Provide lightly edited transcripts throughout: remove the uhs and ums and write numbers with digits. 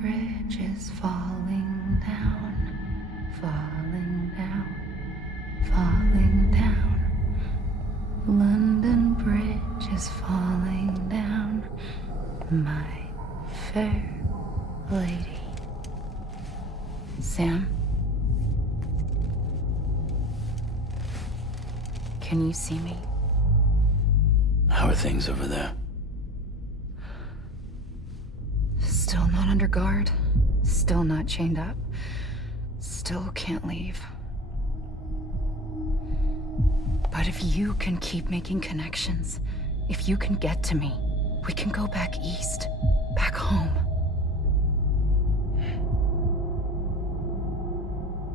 Bridge is falling down, falling down, falling down. London Bridge is falling down, my fair lady. Sam? Can you see me? How are things over there? Still not under guard. Still not chained up. Still can't leave. But if you can keep making connections, if you can get to me, we can go back east, back home.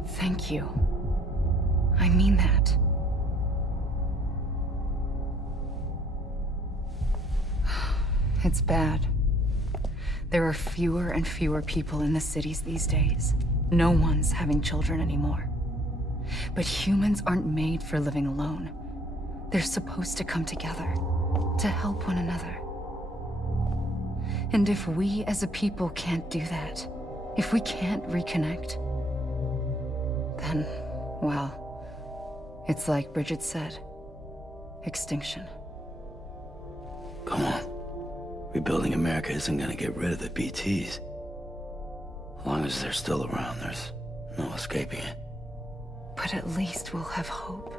Thank you. I mean that. It's bad. There are fewer and fewer people in the cities these days. No one's having children anymore. But humans aren't made for living alone. They're supposed to come together, to help one another. And if we as a people can't do that, if we can't reconnect, then, well, it's like Bridget said, extinction. Come on. Rebuilding America isn't gonna get rid of the BTs. As long as they're still around, there's no escaping it. But at least we'll have hope.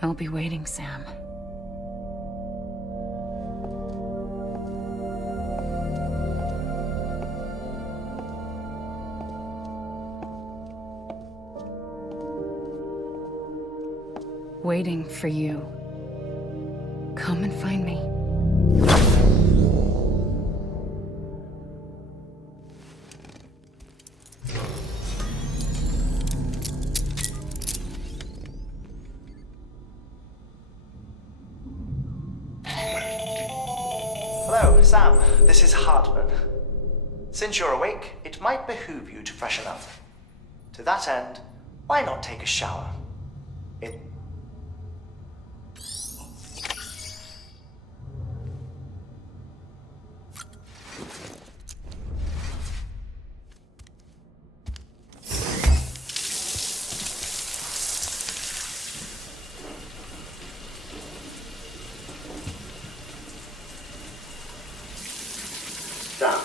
I'll be waiting, Sam. Waiting for you. Come and find me. Hello, Sam. This is Hartman. Since you're awake, it might behoove you to freshen up. To that end, why not take a shower? It... Sam,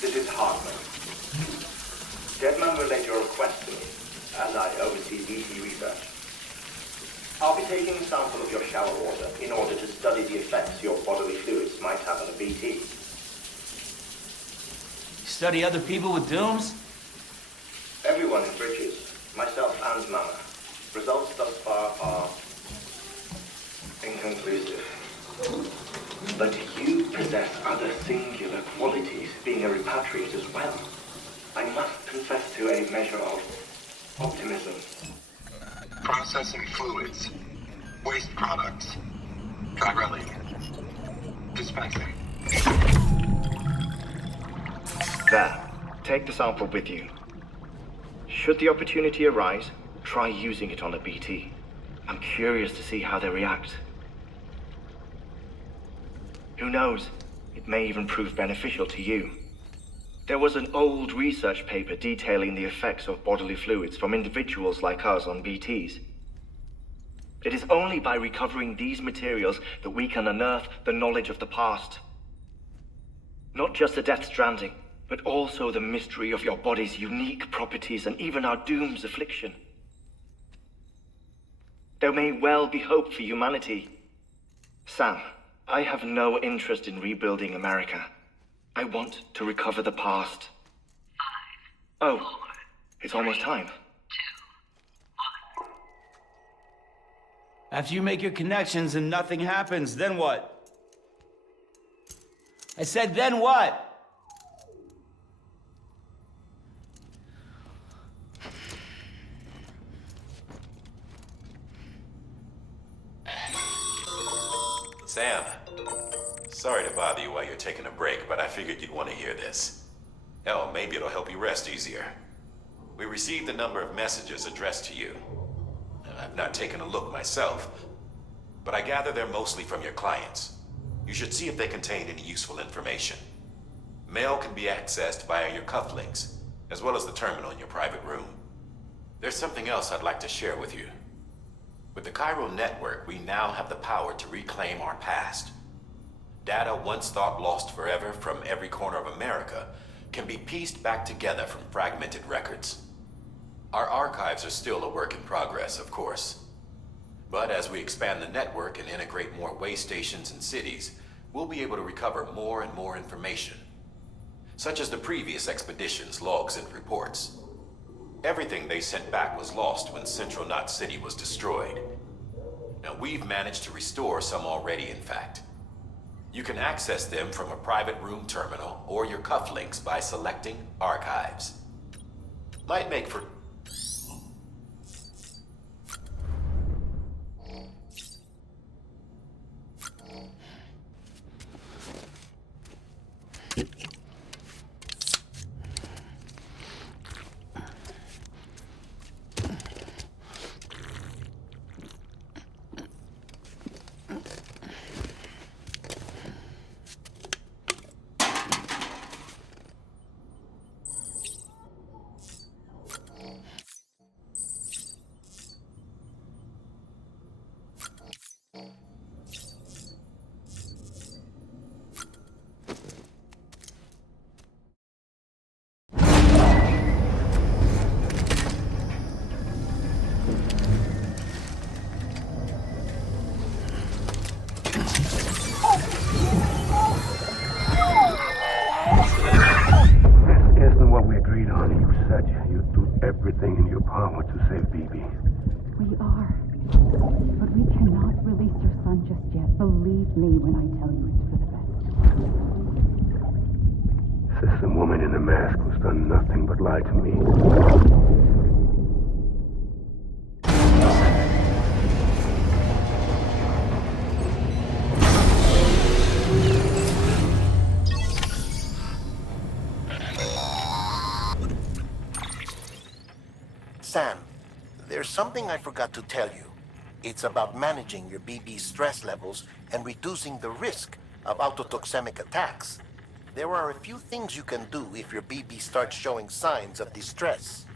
this is Hartman. Deadman relayed your request to me, as I oversee BT research. I'll be taking a sample of your shower water in order to study the effects your bodily fluids might have on a BT. Study other people with dooms? Everyone in Bridges, myself and Mama. Results thus far are inconclusive. But you possess other singular qualities, being a repatriate as well. I must confess to a measure of optimism. Processing fluids. Waste products. Chirelli. Dispensing. There. Take the sample with you. Should the opportunity arise, try using it on a BT. I'm curious to see how they react. Who knows? It may even prove beneficial to you. There was an old research paper detailing the effects of bodily fluids from individuals like us on BTs. It is only by recovering these materials that we can unearth the knowledge of the past. Not just the Death Stranding, but also the mystery of your body's unique properties and even our doom's affliction. There may well be hope for humanity. Sam, I have no interest in rebuilding America. I want to recover the past. 5, 4, it's almost time. 2, 1. After you make your connections and nothing happens, then what? I said, then what? Sam, sorry to bother you while you're taking a break, but I figured you'd want to hear this. Hell, maybe it'll help you rest easier. We received a number of messages addressed to you. I've not taken a look myself, but I gather they're mostly from your clients. You should see if they contain any useful information. Mail can be accessed via your cufflinks, as well as the terminal in your private room. There's something else I'd like to share with you. With the chiral network, we now have the power to reclaim our past. Data once thought lost forever from every corner of America can be pieced back together from fragmented records. Our archives are still a work in progress, of course. But as we expand the network and integrate more way stations and cities, we'll be able to recover more and more information, such as the previous expedition's logs and reports. Everything they sent back was lost when Central Knot City was destroyed. Now we've managed to restore some already, in fact. You can access them from a private room terminal or your cufflinks by selecting Archives. Might make for... Everything in your power to save BB. We are. But we cannot release your son just yet. Believe me when I tell you it's for the best. System woman in the mask who's done nothing but lie to me. Sam, there's something I forgot to tell you. It's about managing your BB stress levels and reducing the risk of autotoxemic attacks. There are a few things you can do if your BB starts showing signs of distress.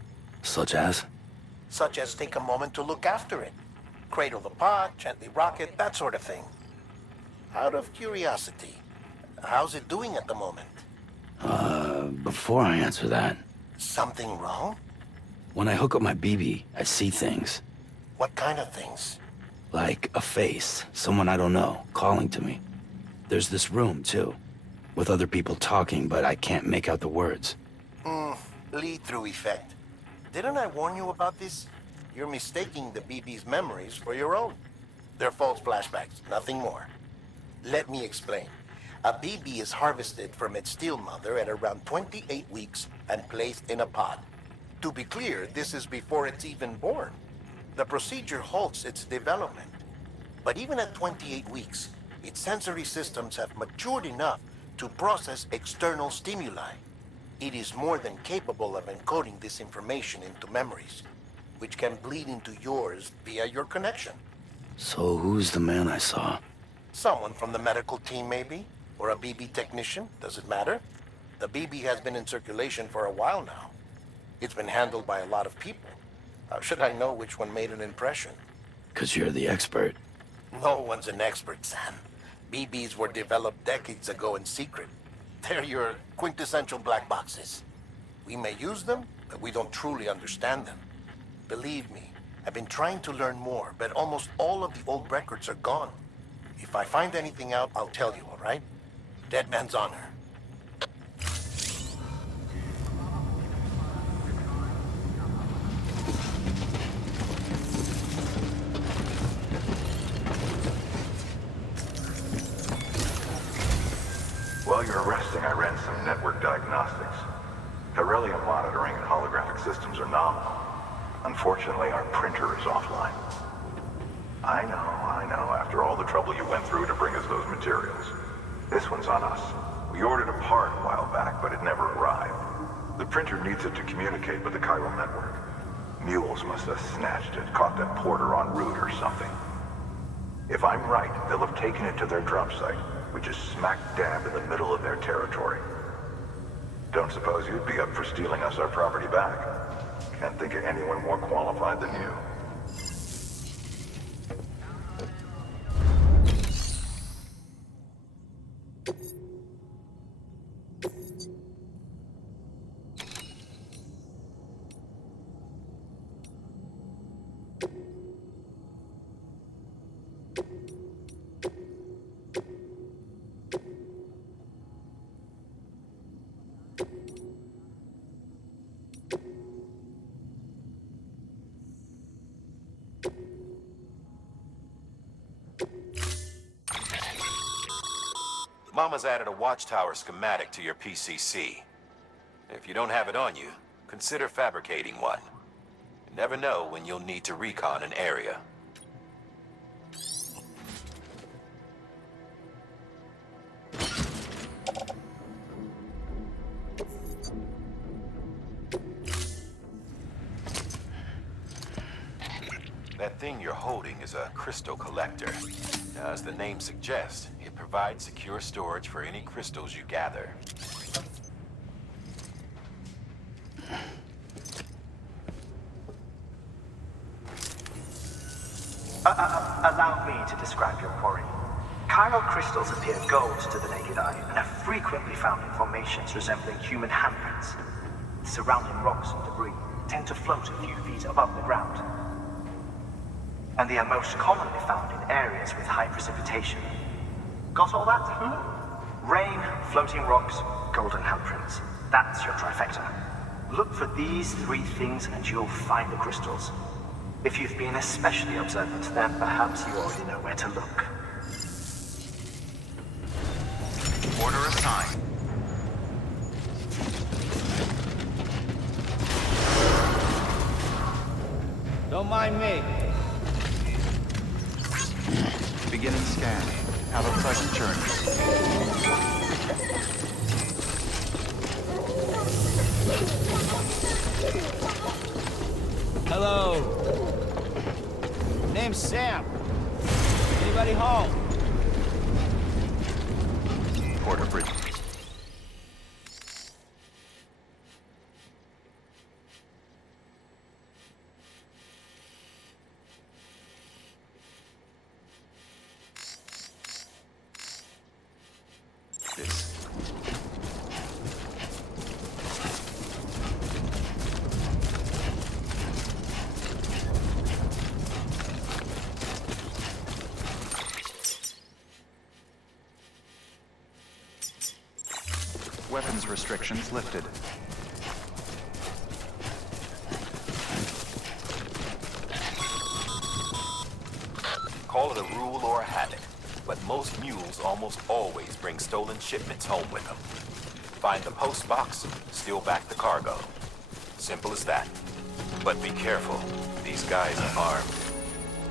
Such as? Such as take a moment to look after it. Cradle the pod, gently rock it, that sort of thing. Out of curiosity, how's it doing at the moment? Before I answer that... Something wrong? When I hook up my BB, I see things. What kind of things? Like a face, someone I don't know, calling to me. There's this room, too, with other people talking, but I can't make out the words. Lead-through effect. Didn't I warn you about this? You're mistaking the BB's memories for your own. They're false flashbacks, nothing more. Let me explain. A BB is harvested from its steel mother at around 28 weeks and placed in a pod. To be clear, this is before it's even born. The procedure halts its development. But even at 28 weeks, its sensory systems have matured enough to process external stimuli. It is more than capable of encoding this information into memories, which can bleed into yours via your connection. So who's the man I saw? Someone from the medical team, maybe? Or a BB technician, does it matter? The BB has been in circulation for a while now. It's been handled by a lot of people. How should I know which one made an impression? 'Cause you're the expert. No one's an expert, Sam. BBs were developed decades ago in secret. They're your quintessential black boxes. We may use them, but we don't truly understand them. Believe me, I've been trying to learn more, but almost all of the old records are gone. If I find anything out, I'll tell you, all right? Dead man's honor. While you're resting, I ran some network diagnostics. Beryllium monitoring and holographic systems are nominal. Unfortunately, our printer is offline. I know. After all the trouble you went through to bring us those materials. This one's on us. We ordered a part a while back, but it never arrived. The printer needs it to communicate with the chiral network. Mules must have snatched it, caught that porter en route or something. If I'm right, they'll have taken it to their drop site, which is smack dab in the middle of their territory. Don't suppose you'd be up for stealing us our property back? Can't think of anyone more qualified than you. Mama's added a watchtower schematic to your PCC. If you don't have it on you, consider fabricating one. You never know when you'll need to recon an area. That thing you're holding is a crystal collector. Now, as the name suggests, it provides secure storage for any crystals you gather. Allow me to describe your quarry. Chiral crystals appear gold to the naked eye and are frequently found in formations resembling human handprints. Surrounding rocks and debris tend to float a few feet above the ground. And they are most commonly found in areas with high precipitation. Got all that? Rain, floating rocks, golden handprints. That's your trifecta. Look for these three things and you'll find the crystals. If you've been especially observant, then perhaps you already know where to look. Order assigned. Don't mind me. Beginning scan. Have a pleasant journey. Hello. Name's Sam. Anybody home? Porter Bridge. Weapons restrictions lifted. Call it a rule or a habit, but most mules almost always bring stolen shipments home with them. Find the post box, steal back the cargo. Simple as that. But be careful, these guys are armed.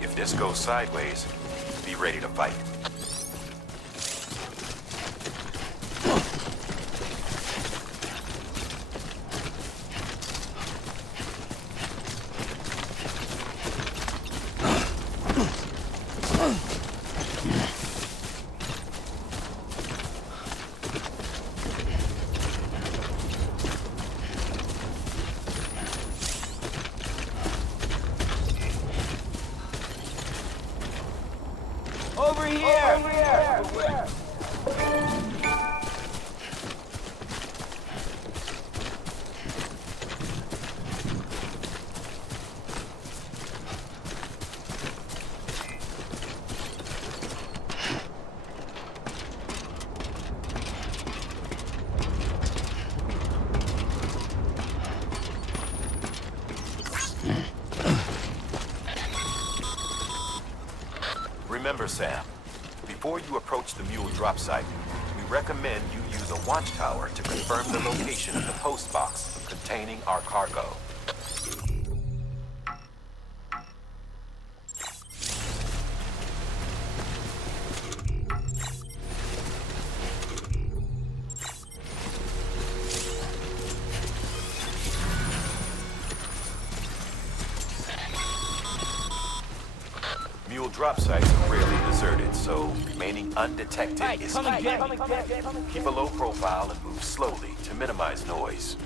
If this goes sideways, be ready to fight. Over here! Over here! Remember, Sam, before you approach the mule drop site, we recommend you use a watchtower to confirm the location of the post box containing our cargo. Mule drop sites are rarely deserted, so remaining undetected is key. Keep a low profile and move slowly to minimize noise.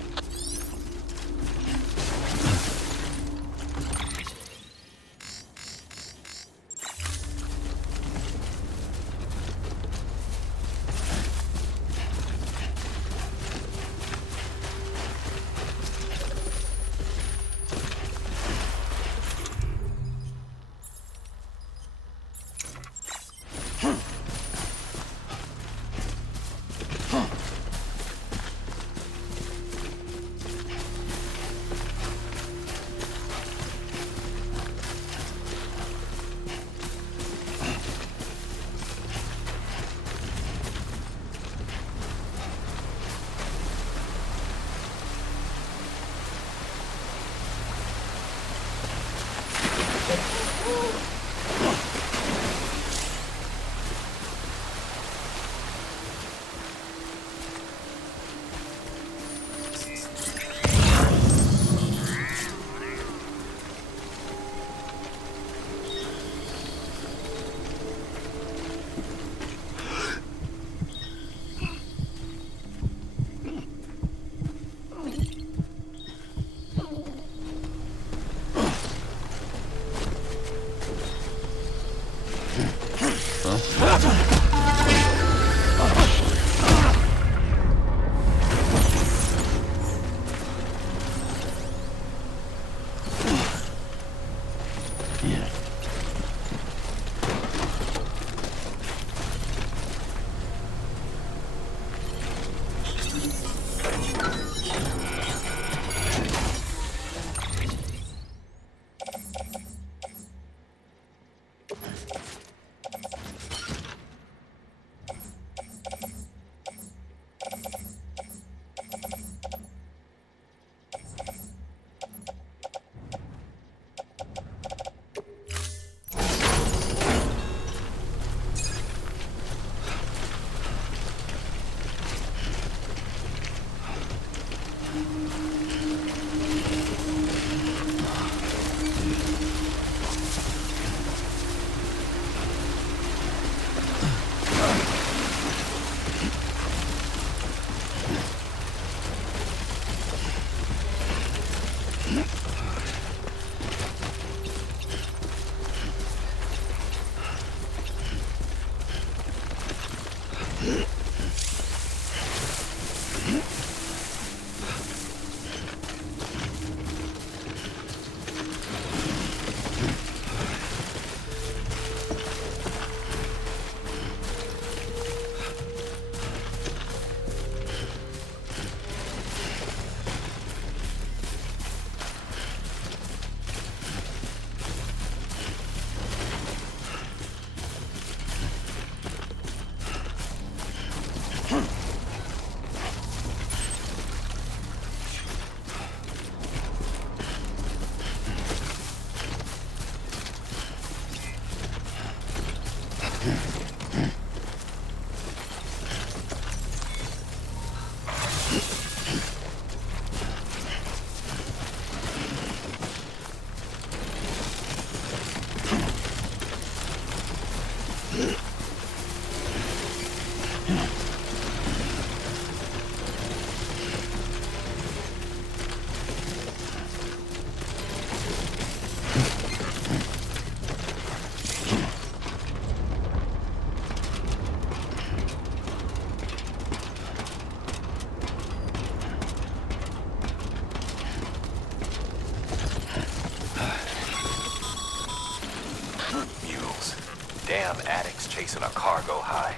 Damn addicts chasing a cargo high.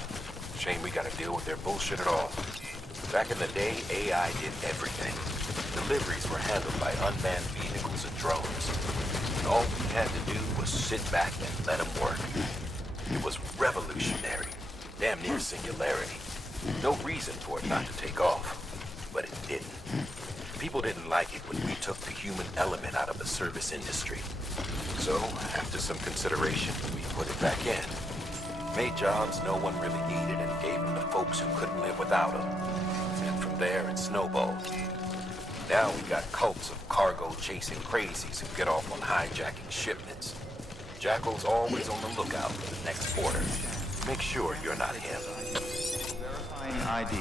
Shame we gotta deal with their bullshit at all. Back in the day, AI did everything. Deliveries were handled by unmanned vehicles and drones. And all we had to do was sit back and let them work. It was revolutionary. Damn near singularity. No reason for it not to take off. But it didn't. People didn't like it when we took the human element out of the service industry. So, after some consideration, we put it back in. Made jobs no one really needed and gave them to folks who couldn't live without them. And from there, it snowballed. Now we got cults of cargo-chasing crazies who get off on hijacking shipments. Jackal's always on the lookout for the next porter. Make sure you're not him. Verifying ID.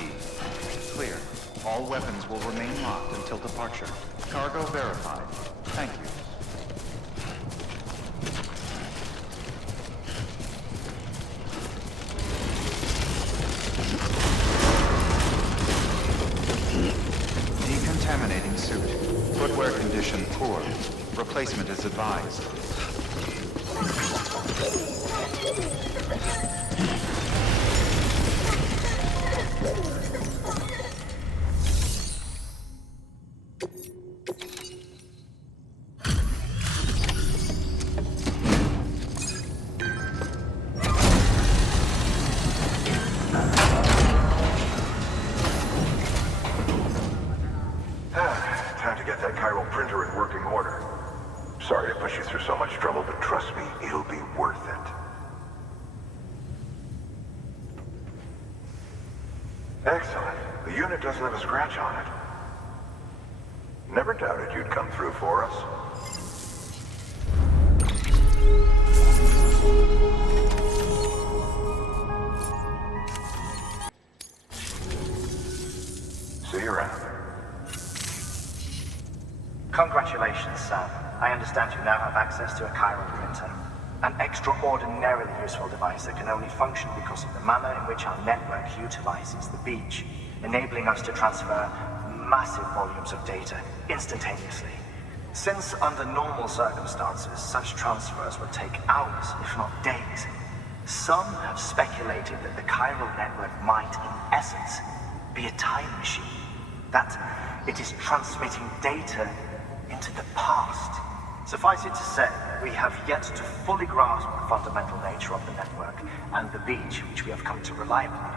Clear. All weapons will remain locked until departure. Cargo verified. Thank you. Decontaminating suit. Footwear condition poor. Replacement is advised. Time to get that chiral printer in working order. Sorry to push you through so much trouble, but trust me, it'll be worth it. Excellent. The unit doesn't have a scratch on it. Never doubted you'd come through for us. See you around. Congratulations, Sam. I understand you now have access to a chiral printer. An extraordinarily useful device that can only function because of the manner in which our network utilizes the beach, enabling us to transfer massive volumes of data instantaneously. Since under normal circumstances, such transfers would take hours, if not days, some have speculated that the chiral network might, in essence, be a time machine. That it is transmitting data into the past. Suffice it to say, we have yet to fully grasp the fundamental nature of the network and the beach which we have come to rely upon.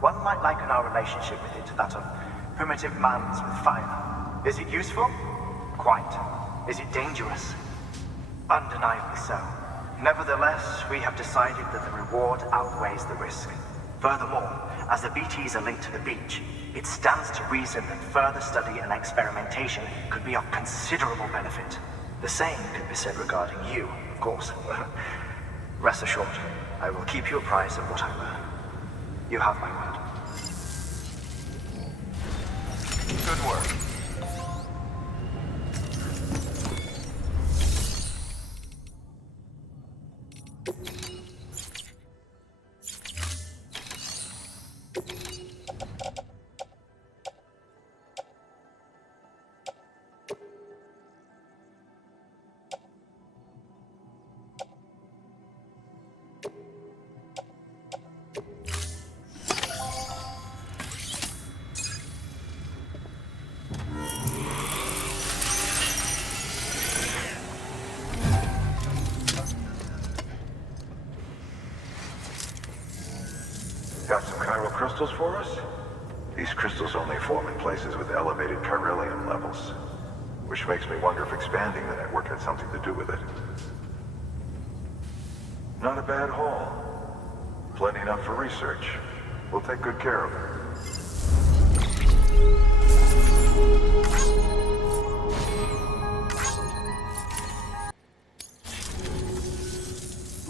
One might liken our relationship with it to that of primitive mans with fire. Is it useful? Quite. Is it dangerous? Undeniably so. Nevertheless, we have decided that the reward outweighs the risk. Furthermore, as the BTs are linked to the beach, it stands to reason that further study and experimentation could be of considerable benefit. The same could be said regarding you, of course. Rest assured, I will keep you apprised of what I learn. You have my word. Good work. Got some chiral crystals for us? These crystals only form in places with elevated chiralium levels, which makes me wonder if expanding the network had something to do with it. Not a bad haul. Plenty enough for research. We'll take good care of it.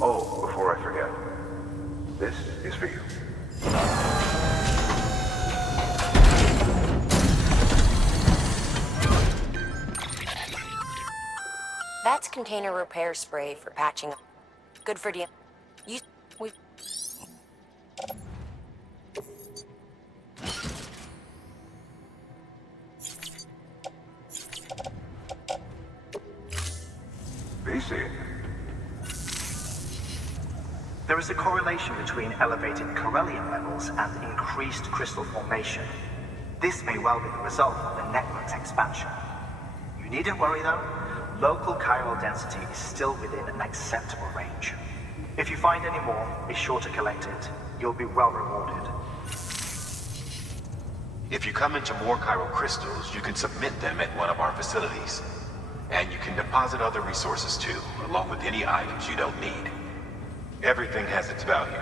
Oh, before I forget, this is for you. That's container repair spray for patching up. Good for we. BC. There is a correlation between elevated chiralium levels and increased crystal formation. This may well be the result of the network's expansion. You needn't worry though. Local chiral density is still within an acceptable range. If you find any more, be sure to collect it. You'll be well rewarded. If you come into more chiral crystals, you can submit them at one of our facilities. And you can deposit other resources too, along with any items you don't need. Everything has its value.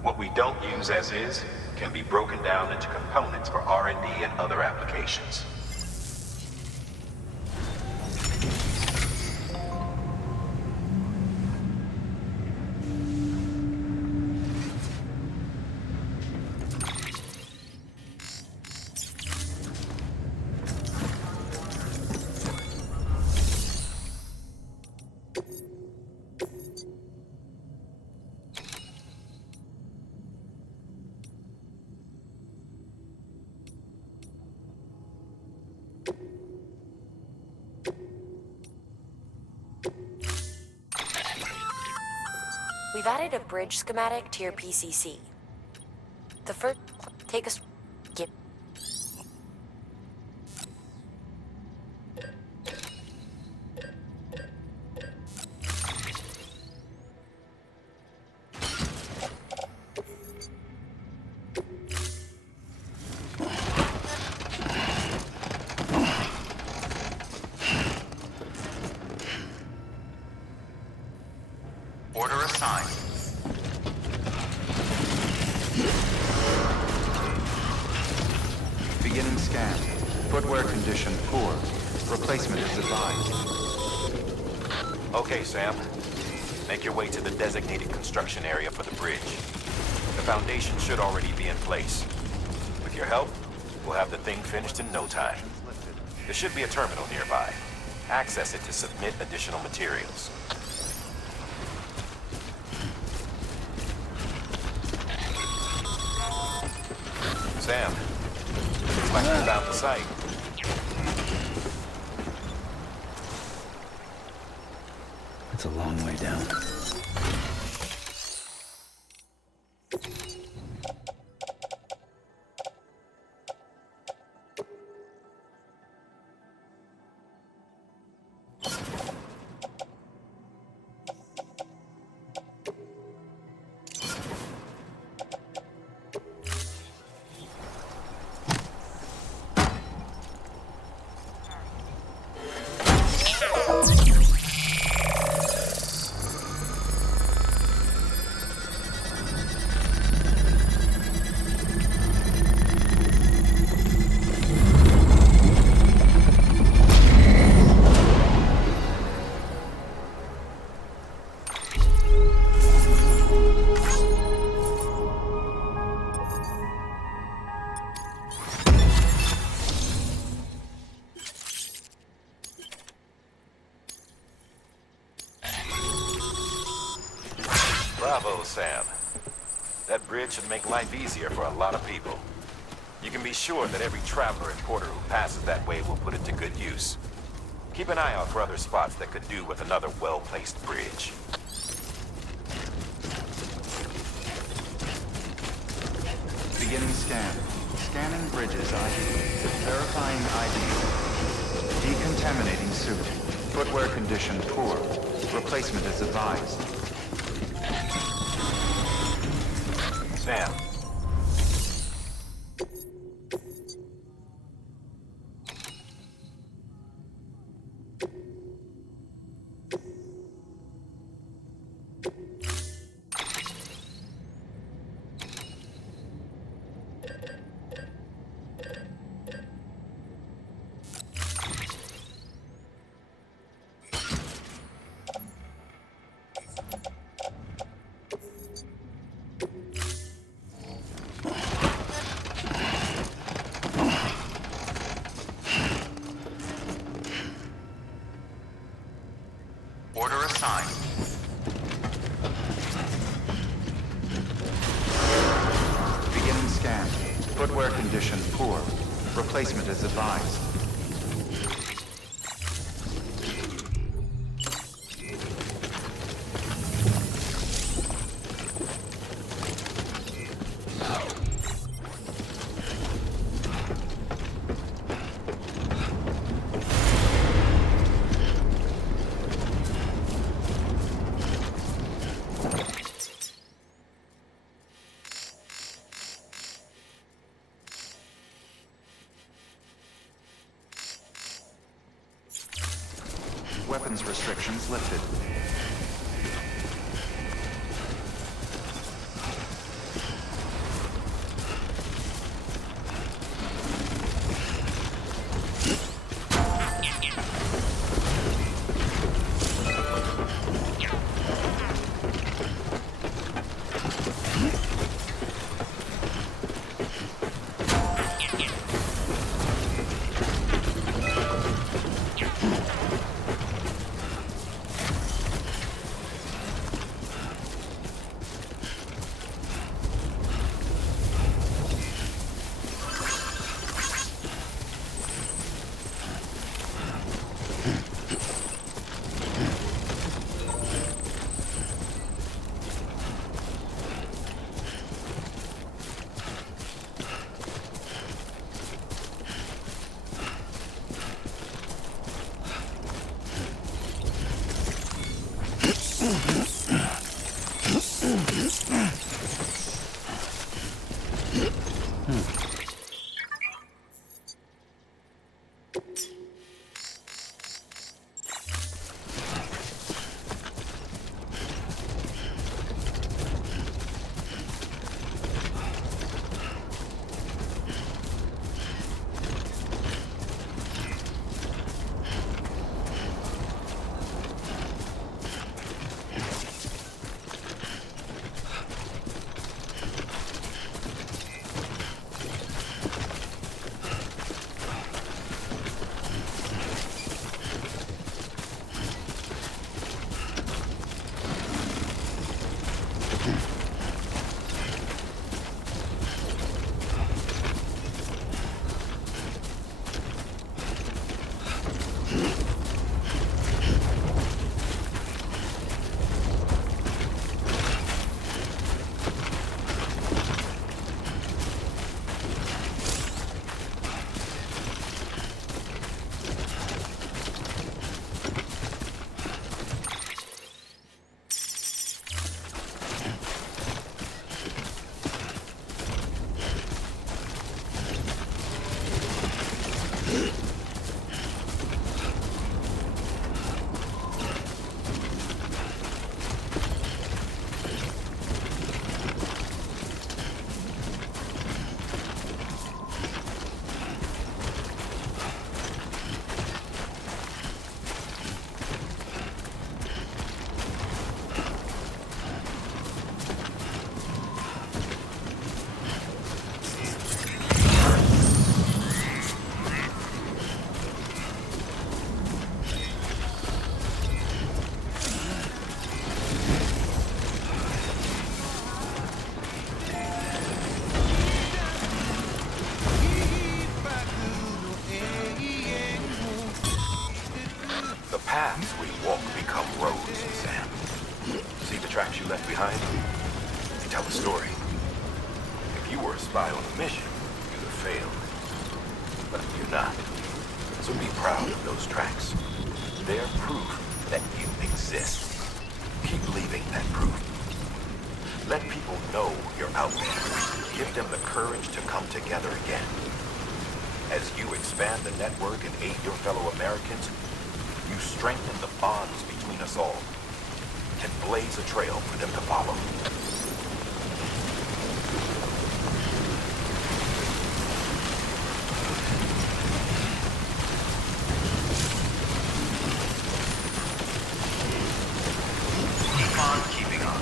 What we don't use as is can be broken down into components for R&D and other applications. We've added a bridge schematic to your PCC. The first... Take us... Get... Order assigned. Beginning scan. Footwear condition poor. Replacement is advised. Okay, Sam. Make your way to the designated construction area for the bridge. The foundation should already be in place. With your help, we'll have the thing finished in no time. There should be a terminal nearby. Access it to submit additional materials. Sam, looks like you found the site. It's a long way down. Bravo, Sam. That bridge should make life easier for a lot of people. You can be sure that every traveler and porter who passes that way will put it to good use. Keep an eye out for other spots that could do with another well-placed bridge. Beginning scan. Scanning bridges ID. Verifying ID. Decontaminating suit. Footwear condition poor. Replacement is advised. Sam. Order assigned. Beginning scan. Footwear condition poor. Replacement is advised. Weapons restrictions lifted. to tell a story. If you were a spy on a mission, you'd have failed. But you're not. So be proud of those tracks. They're proof that you exist. Keep leaving that proof. Let people know you're out there. Give them the courage to come together again. As you expand the network and aid your fellow Americans, you strengthen the bonds between us all and blaze a trail for them to follow. Keep on keeping on.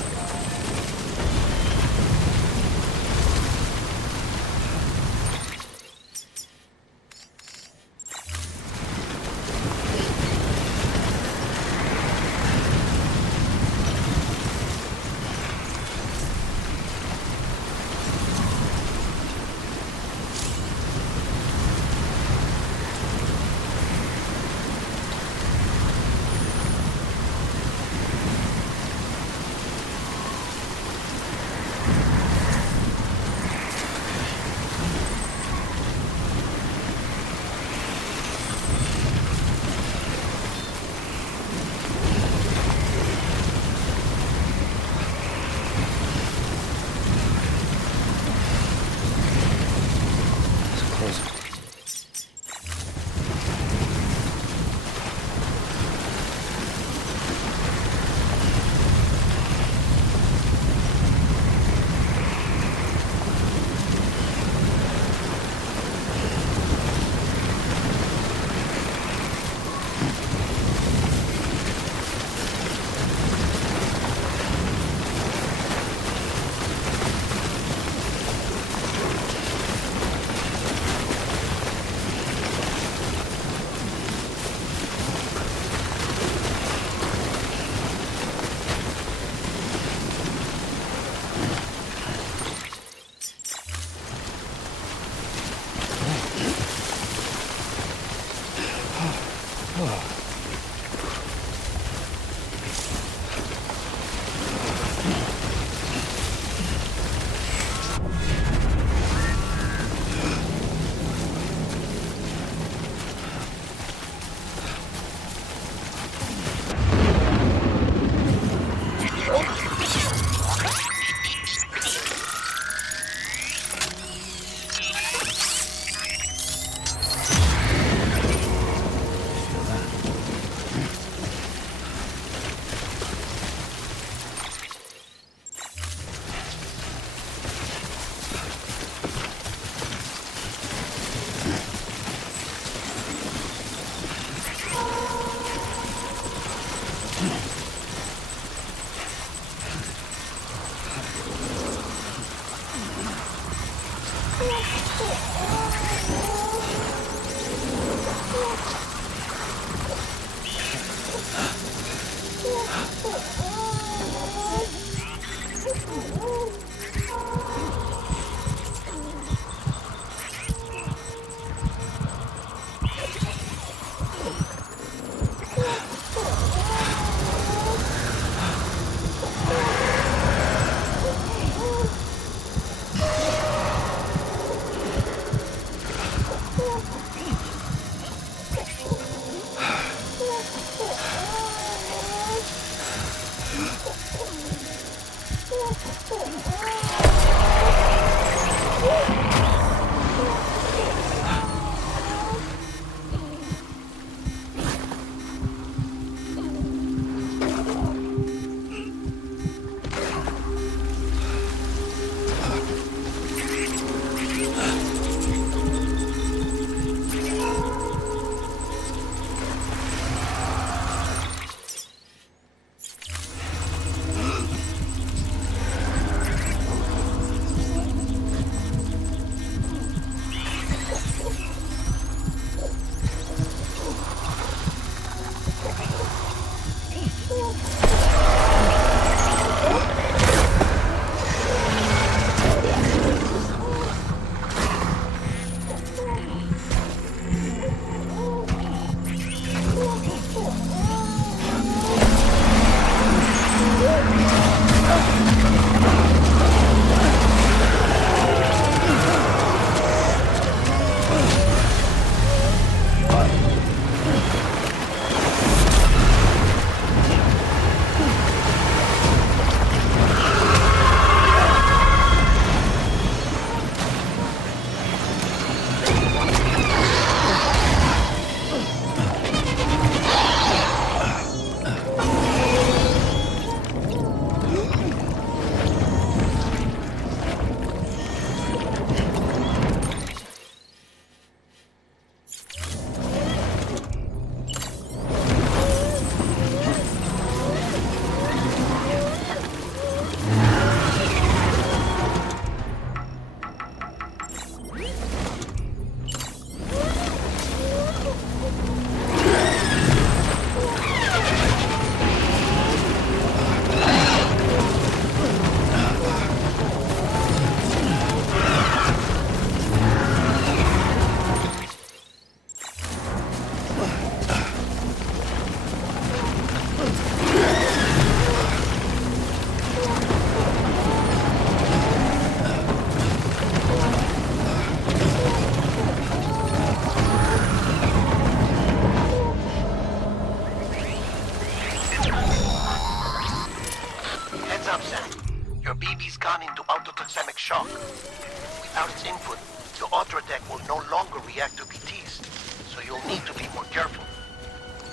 BB's gone into autotoxemic shock. Without its input, the Ultra Deck will no longer react to BTs, so you'll need to be more careful.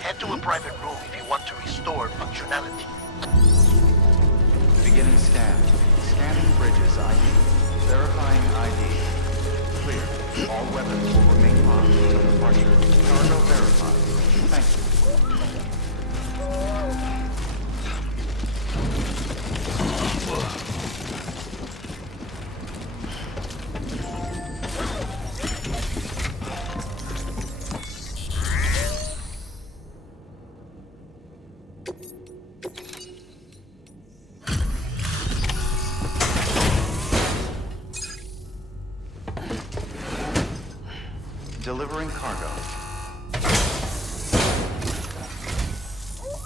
Head to a private room if you want to restore functionality. Beginning scan. Scanning bridges ID. Verifying ID. Clear. All weapons will remain locked until departure. Cargo verified. Thank you. Delivering cargo.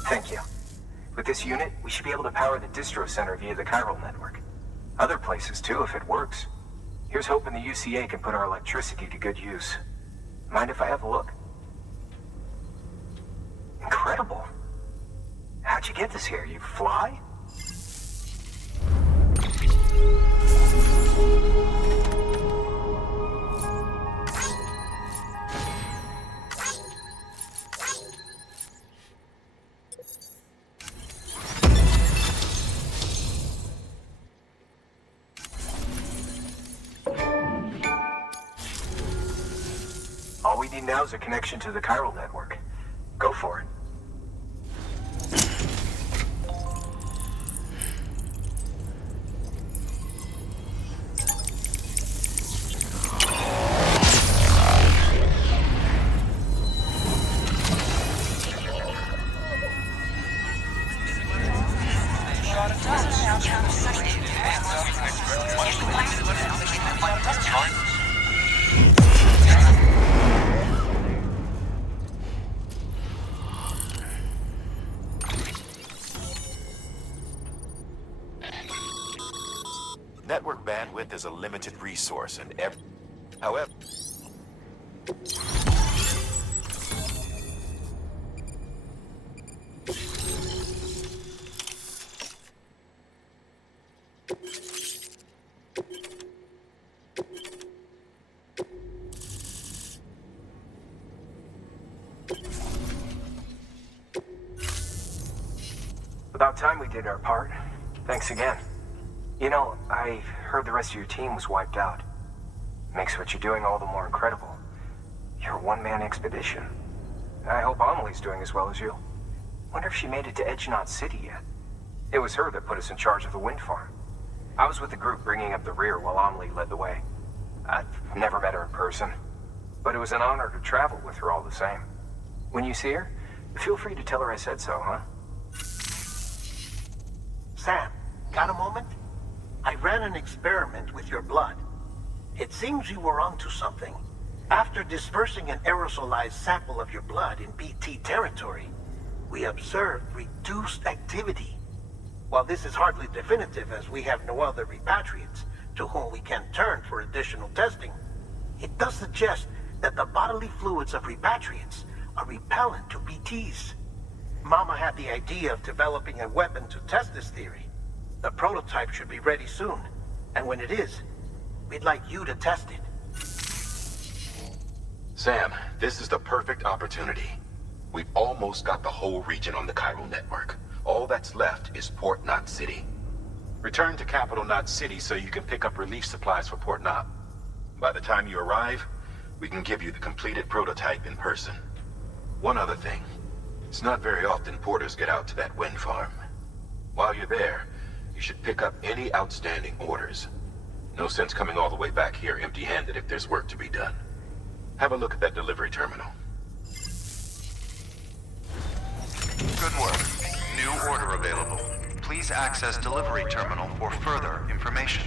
Thank you. With this unit, we should be able to power the distro center via the chiral network. Other places too, if it works. Here's hoping the UCA can put our electricity to good use. Mind if I have a look? Incredible. How'd you get this here? You fly? All we need now is a connection to the chiral network. Go for it. Network bandwidth is a limited resource, and however... About time we did our part. Thanks again. You know, I heard the rest of your team was wiped out. Makes what you're doing all the more incredible. You're a one-man expedition. I hope Amelie's doing as well as you. Wonder if she made it to Edgenot City yet. It was her that put us in charge of the wind farm. I was with the group bringing up the rear while Amelie led the way. I've never met her in person, but it was an honor to travel with her all the same. When you see her, feel free to tell her I said so, huh? Sam, got a moment? I ran an experiment with your blood. It seems you were onto something. After dispersing an aerosolized sample of your blood in BT territory, we observed reduced activity. While this is hardly definitive as we have no other repatriates to whom we can turn for additional testing, it does suggest that the bodily fluids of repatriates are repellent to BTs. Mama had the idea of developing a weapon to test this theory. The prototype should be ready soon, and when it is, we'd like you to test it. Sam, this is the perfect opportunity. We've almost got the whole region on the chiral network. All that's left is Port Knot City. Return to Capital Knot City so you can pick up relief supplies for Port Knot. By the time you arrive, we can give you the completed prototype in person. One other thing. It's not very often porters get out to that wind farm. While you're there, you should pick up any outstanding orders. No sense coming all the way back here empty-handed if there's work to be done. Have a look at that delivery terminal. Good work. New order available. Please access delivery terminal for further information.